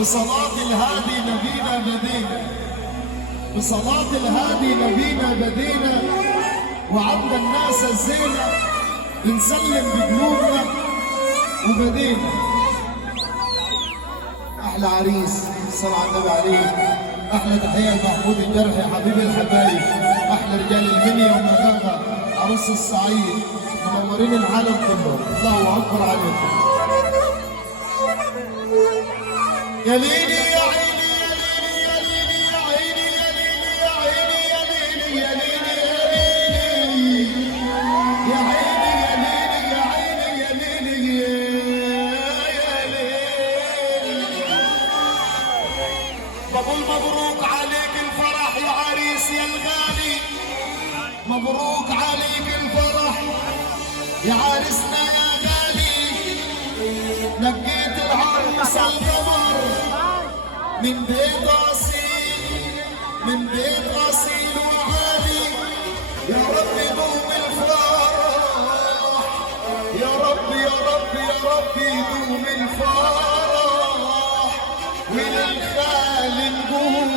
بصلاة الهادي نبينا بدينا، بصلاة الهادي نبينا بدينا، وعند الناس الزينة بنسلم بقلوبنا وبدينا. أحلى عريس صلى على النبي عليه، أحلى تحية لمحمود الجرحي حبيب الحبايب، أحلى رجال المنيا ومغاغة عروس الصعيد، منورين العالم كله. الله أكبر عليكم. يا ليلي يا عيني يا ليلي يا عيني يا ليلي يا عيني يا ليلي يا ليلي يا عيني يا ليلي يا عيني يا ليلي يا ليلي. بقول مبروك عليك الفرح يا عريس يا الغالي، مبروك عليك الفرح يا عريسنا يا غالي. لقيت العروس القمر من بيت اصيل، من بيت اصيل وعالي. يا رب دوم الفرح، يا رب يا رب يا رب دوم الفرح. وللخال نقول